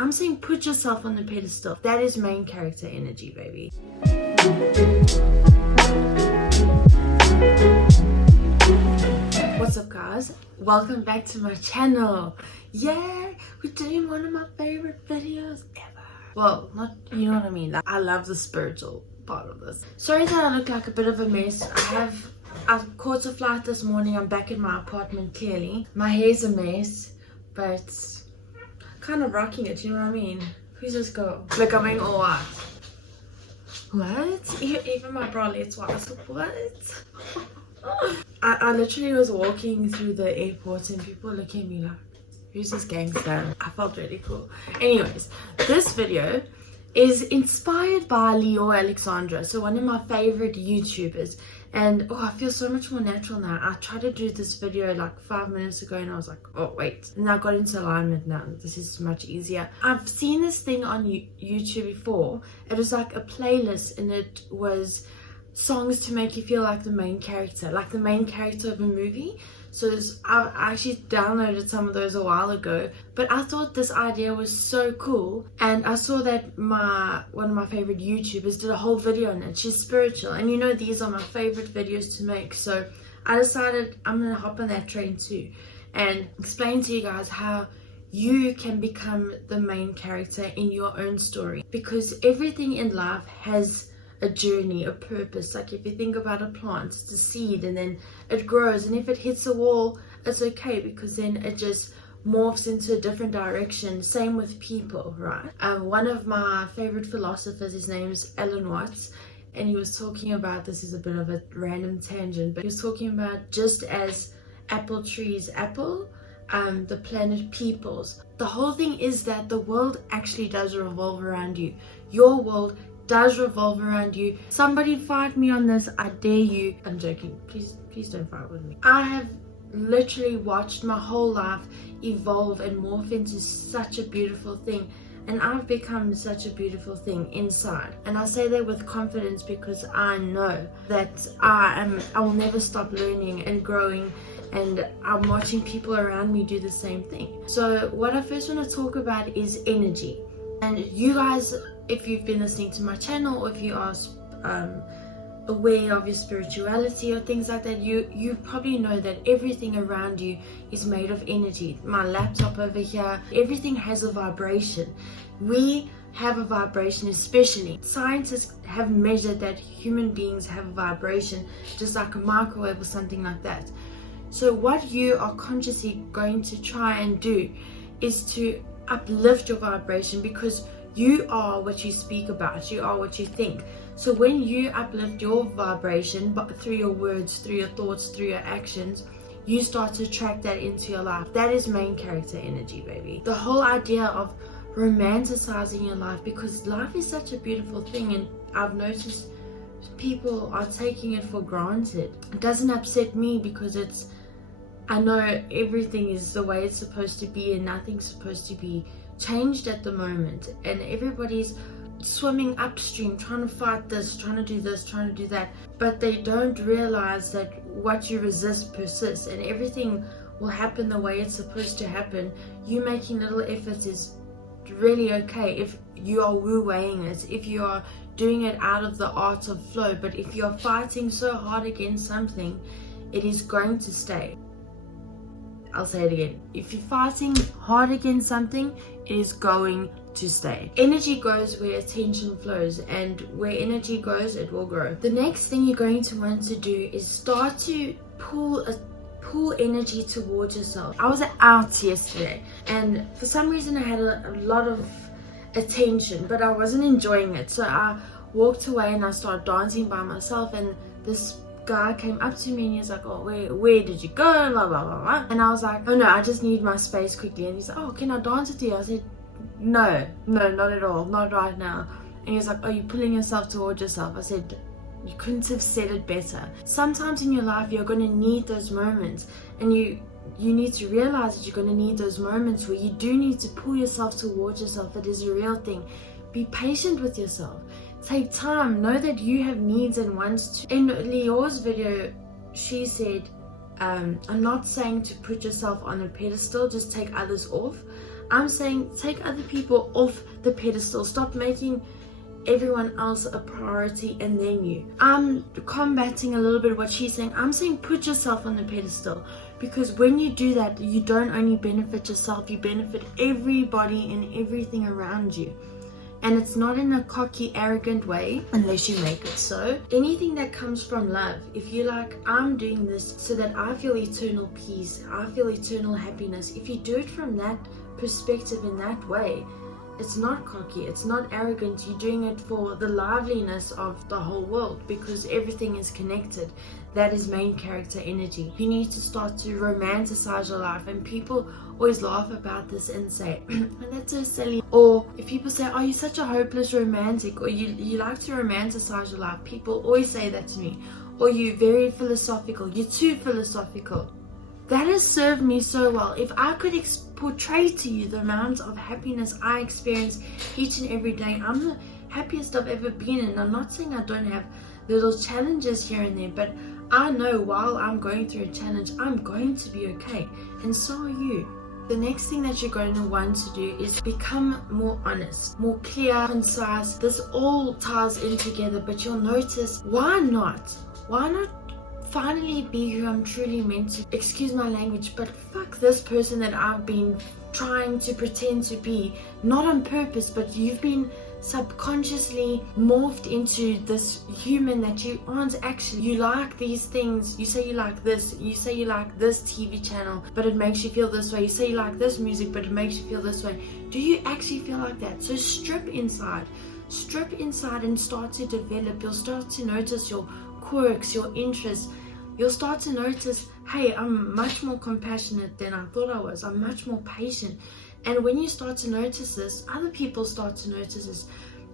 I'm saying put yourself on the pedestal. That is main character energy, baby. What's up, guys? Welcome back to my channel. Yeah, we're doing one of my favorite videos ever. Well, not, you know what I mean. Like, I love the spiritual part of this. Sorry that I look like a bit of a mess. I caught a flight this morning. I'm back in my apartment, clearly. My hair's a mess, but kind of rocking it, you know what I mean? Who's this girl? Look, I'm wearing all white. What? Even my bralettes white. What? I literally was walking through the airport and people looking at me like, who's this gangster? I felt really cool. Anyways, this video is inspired by Leo Alexandra, so one of my favorite YouTubers. And oh, I feel so much more natural now. I tried to do this video like 5 minutes ago and I was like, oh wait, and I got into alignment now. This is much easier. I've seen this thing on YouTube before. It was like a playlist and it was songs to make you feel like the main character of a movie. So I actually downloaded some of those a while ago, but I thought this idea was so cool, and I saw that one of my favorite YouTubers did a whole video on it. She's spiritual, and you know these are my favorite videos to make, so I decided I'm gonna hop on that train too and explain to you guys how you can become the main character in your own story, because everything in life has a journey, a purpose. Like if you think about a plant, it's a seed and then it grows, and if it hits a wall, it's okay, because then it just morphs into a different direction. Same with people, right? One of my favorite philosophers, his name's Alan Watts, and he was talking about, this is a bit of a random tangent, but he was talking about just as apple trees apple, the planet peoples. The whole thing is that the world actually does revolve around you. Your world does revolve around you. Somebody fight me on this, I dare you. I'm joking, please don't fight with me. I have literally watched my whole life evolve and morph into such a beautiful thing, and I've become such a beautiful thing inside. And I say that with confidence because I know that I will never stop learning and growing, and I'm watching people around me do the same thing. So what I first want to talk about is energy. And you guys, if you've been listening to my channel, or if you are aware of your spirituality or things like that, you probably know that everything around you is made of energy. My laptop over here, everything has a vibration. We have a vibration, especially. Scientists have measured that human beings have a vibration, just like a microwave or something like that. So what you are consciously going to try and do is to uplift your vibration, because you are what you speak about, you are what you think. So when you uplift your vibration, but through your words, through your thoughts, through your actions, you start to attract that into your life. That is main character energy, baby. The whole idea of romanticizing your life, because life is such a beautiful thing, and I've noticed people are taking it for granted. It doesn't upset me because I know everything is the way it's supposed to be and nothing's supposed to be changed at the moment, and everybody's swimming upstream trying to fight this, trying to do this, trying to do that, but they don't realize that what you resist persists, and everything will happen the way it's supposed to happen. You making little efforts is really okay if you are wu-weiing it, if you are doing it out of the art of flow. But if you're fighting so hard against something, it is going to stay. I'll say it again. If you're fighting hard against something, it is going to stay. Energy goes where attention flows, and where energy goes, it will grow. The next thing you're going to want to do is start to pull energy towards yourself. I was out yesterday, and for some reason I had a lot of attention, but I wasn't enjoying it. So I walked away and I started dancing by myself, and this guy came up to me and he's like, oh, where did you go, blah blah blah blah. And I was like, oh no, I just need my space quickly. And he's like, oh, can I dance with you? I said, no, not at all, not right now. And he's like, are you pulling yourself towards yourself? I said, you couldn't have said it better. Sometimes in your life you're going to need those moments, and you need to realize that you're going to need those moments where you do need to pull yourself towards yourself. It is a real thing. Be patient with yourself. Take time. Know that you have needs and wants too. In Leo's video, she said, I'm not saying to put yourself on a pedestal, just take others off. I'm saying take other people off the pedestal. Stop making everyone else a priority and then you. I'm combating a little bit what she's saying. I'm saying put yourself on the pedestal, because when you do that, you don't only benefit yourself, you benefit everybody and everything around you. And it's not in a cocky, arrogant way, unless you make it so. Anything that comes from love, if you're like, I'm doing this so that I feel eternal peace, I feel eternal happiness, if you do it from that perspective in that way, it's not cocky, it's not arrogant. You're doing it for the liveliness of the whole world, because everything is connected. That is main character energy. You need to start to romanticize your life, and people always laugh about this and say, oh, that's so silly. Or if people say, oh, you're such a hopeless romantic, or you like to romanticize your life, people always say that to me. Or you're very philosophical, you're too philosophical. That has served me so well. If I could portray to you the amount of happiness I experience each and every day, I'm the happiest I've ever been. And I'm not saying I don't have little challenges here and there, but I know while I'm going through a challenge, I'm going to be okay. And so are you. The next thing that you're going to want to do is become more honest, more clear, concise. This all ties in together, but you'll notice, why not finally be who I'm truly meant to? Excuse my language, but fuck this person that I've been trying to pretend to be, not on purpose, but you've been subconsciously morphed into this human that you aren't actually. You like these things, you say you like this, you say you like this TV channel, but it makes you feel this way. You say you like this music, but it makes you feel this way. Do you actually feel like that? So strip inside and start to develop. You'll start to notice your quirks, your interests. You'll start to notice, hey, I'm much more compassionate than I thought I was. I'm much more patient. And when you start to notice this, other people start to notice this.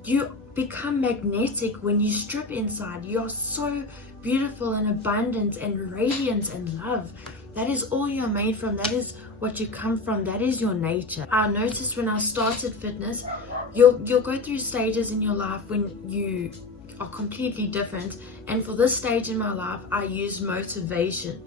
You become magnetic when you strip inside. You're so beautiful and abundant and radiant and love. That is all you're made from. That is what you come from. That is your nature. I noticed when I started fitness, you'll go through stages in your life when you are completely different. And for this stage in my life, I used motivation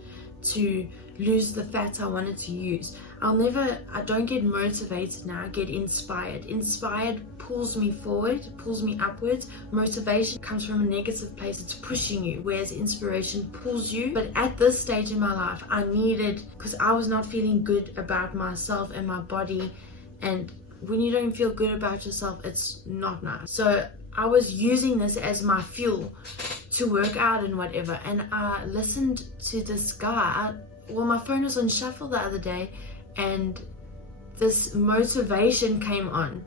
to lose the fat I wanted to use. I don't get motivated now, I get inspired. Inspired pulls me forward, pulls me upwards. Motivation comes from a negative place, it's pushing you, whereas inspiration pulls you. But at this stage in my life, I needed, because I was not feeling good about myself and my body, and when you don't feel good about yourself, it's not nice. So I was using this as my fuel to work out and whatever, and I listened to this guy. My phone was on shuffle the other day, and this motivation came on,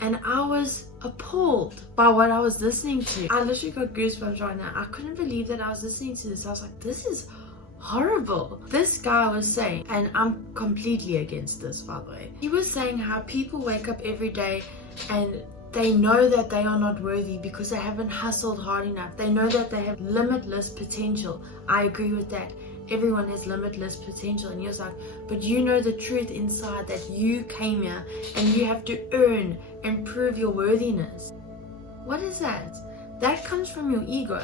and I was appalled by what I was listening to. I literally got goosebumps right now. I couldn't believe that I was listening to this. I was like, this is horrible. This guy was saying, and I'm completely against this, by the way, he was saying how people wake up every day and they know that they are not worthy because they haven't hustled hard enough. They know that they have limitless potential. I agree with that. Everyone has limitless potential, and you're like, but you know the truth inside that you came here and you have to earn and prove your worthiness. What is that? That comes from your ego.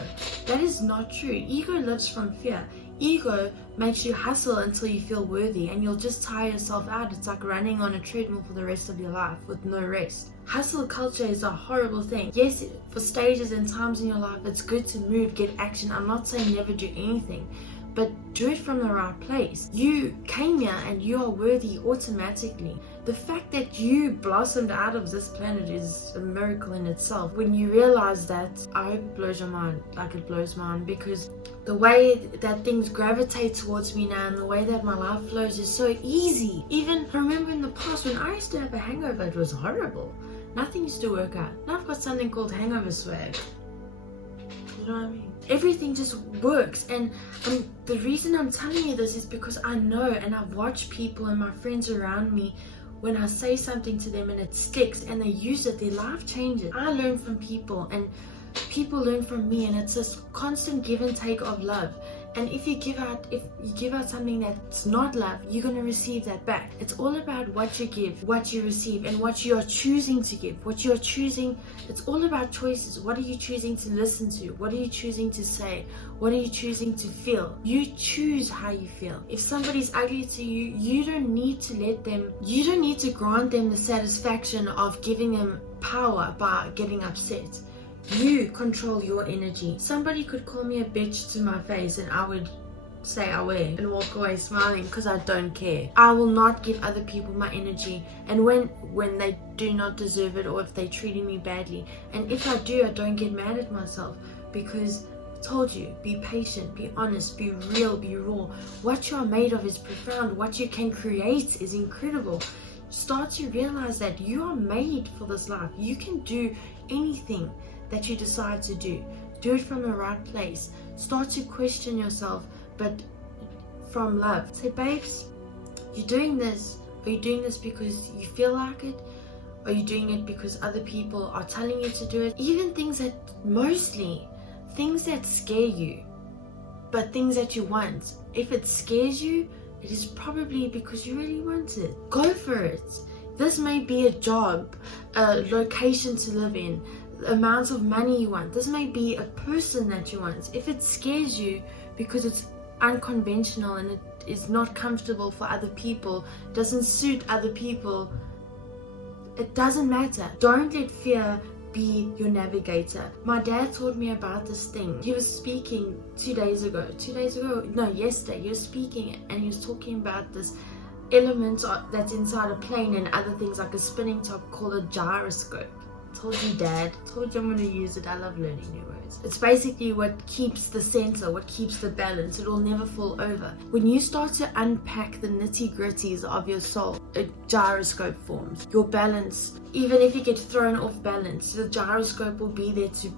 That is not true. Ego lives from fear. Ego makes you hustle until you feel worthy, and you'll just tire yourself out. It's like running on a treadmill for the rest of your life with no rest. Hustle culture is a horrible thing. Yes, for stages and times in your life, it's good to move, get action. I'm not saying never do anything, but do it from the right place. You came here and you are worthy automatically. The fact that you blossomed out of this planet is a miracle in itself. When you realize that, I hope it blows your mind like it blows mine, because the way that things gravitate towards me now and the way that my life flows is so easy. Even remember in the past when I used to have a hangover, it was horrible. Nothing used to work out. Now I've got something called hangover swag. You know what I mean? Everything just works, and the reason I'm telling you this is because I know, and I've watched people and my friends around me, when I say something to them and it sticks and they use it, their life changes. I learn from people and people learn from me, and it's this constant give and take of love. And if you give out something that's not love, you're going to receive that back. It's all about what you give, what you receive, and what you are choosing to give, what you are choosing. It's all about choices. What are you choosing to listen to? What are you choosing to say? What are you choosing to feel? You choose how you feel. If somebody's ugly to you, you don't need to grant them the satisfaction of giving them power by getting upset. You control your energy. Somebody could call me a bitch to my face and I would say I will and walk away smiling because I don't care. I will not give other people my energy, and when they do not deserve it, or if they're treating me badly, and if I do, I don't get mad at myself, because I told you, be patient, be honest, be real, be raw. What you are made of is profound. What you can create is incredible. Start to realize that you are made for this life. You can do anything that you decide to do. Do it from the right place. Start to question yourself, but from love. Say, babes, you're doing this. Are you doing this because you feel like it? Are you doing it because other people are telling you to do it? Even things that scare you, but things that you want. If it scares you, it is probably because you really want it. Go for it. This may be a job, a location to live in, the amount of money you want. This may be a person that you want. If it scares you because it's unconventional and it is not comfortable for other people, doesn't suit other people, it doesn't matter. Don't let fear be your navigator. My dad taught me about this thing. He was speaking yesterday. He was speaking and he was talking about this element that's inside a plane and other things, like a spinning top called a gyroscope. Told you, Dad. Told you I'm going to use it. I love learning new words. It's basically what keeps the center, what keeps the balance. It will never fall over. When you start to unpack the nitty-gritties of your soul, a gyroscope forms. Your balance, even if you get thrown off balance, the gyroscope will be there to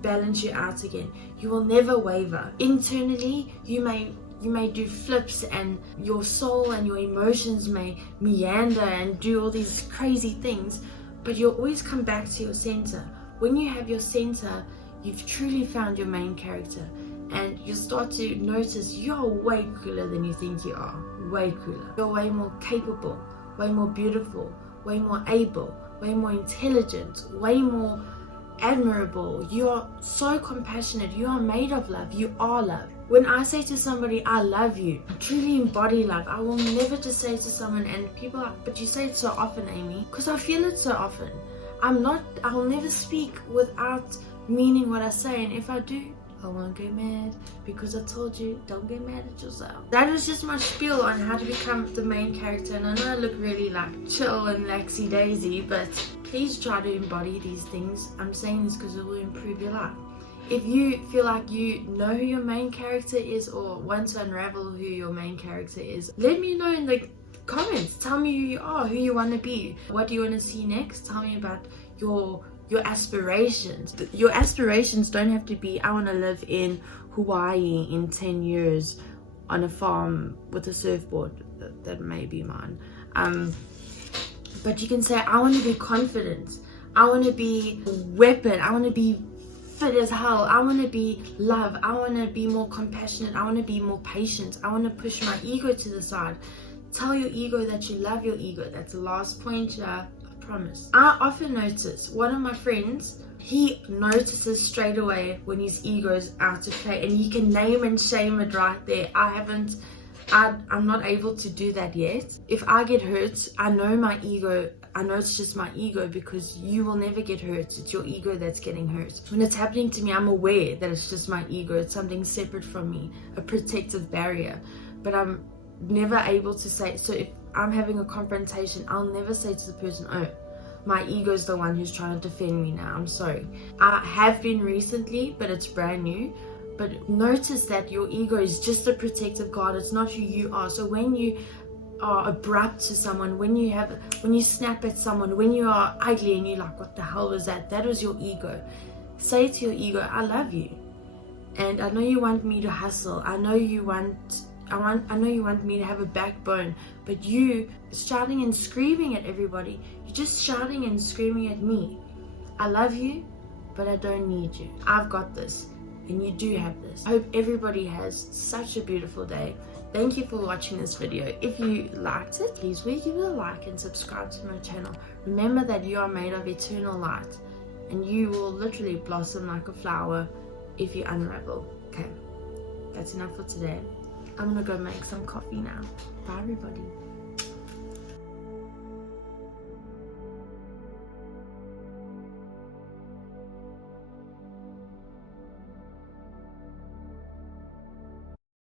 balance you out again. You will never waver. Internally, you may do flips, and your soul and your emotions may meander and do all these crazy things, but you'll always come back to your center. When you have your center, you've truly found your main character, and you'll start to notice you're way cooler than you think you are. Way cooler. You're way more capable, way more beautiful, way more able, way more intelligent, way more admirable. You are so compassionate. You are made of love. You are love. When I say to somebody, I love you, I truly embody love. I will never just say to someone, and people are, but you say it so often, Amy, because I feel it so often. I will never speak without meaning what I say, and if I do, I won't get mad, because I told you, don't get mad at yourself. That was just my spiel on how to become the main character, and I know I look really like chill and laxy daisy, but please try to embody these things. I'm saying this because it will improve your life. If you feel like you know who your main character is, or want to unravel who your main character is, let me know in the comments. Tell me who you are, who you want to be. What do you want to see next? Tell me about your aspirations. Your aspirations don't have to be, I want to live in Hawaii in 10 years on a farm with a surfboard. That may be mine. But you can say, I want to be confident. I want to be a weapon. I want to be fit as hell. I want to be love. I want to be more compassionate. I want to be more patient. I want to push my ego to the side. Tell your ego that you love your ego. That's the last point, I promise. I often notice, one of my friends, he notices straight away when his ego's out to play, and he can name and shame it right there. I'm not able to do that yet. If I get hurt, I know my ego. I know it's just my ego, because you will never get hurt. It's your ego that's getting hurt. When it's happening to me, I'm aware that it's just my ego. It's something separate from me, a protective barrier. But I'm never able to say, so if I'm having a confrontation, I'll never say to the person, oh, my ego's the one who's trying to defend me now. I'm sorry. I have been recently, but it's brand new. But notice that your ego is just a protective guard. It's not who you are. So when you are abrupt to someone, when you snap at someone, when you are ugly and you're like, what the hell was that? That was your ego. Say to your ego, I love you, and I know you want me to hustle. I know you want me to have a backbone, but you shouting and screaming at everybody, you're just shouting and screaming at me. I love you, but I don't need you. I've got this. and you do have this. I hope everybody has such a beautiful day. Thank you for watching this video. If you liked it, please will give it a like and subscribe to my channel. Remember that you are made of eternal light, and you will literally blossom like a flower if you unravel. Okay, that's enough for today. I'm gonna go make some coffee now. Bye everybody.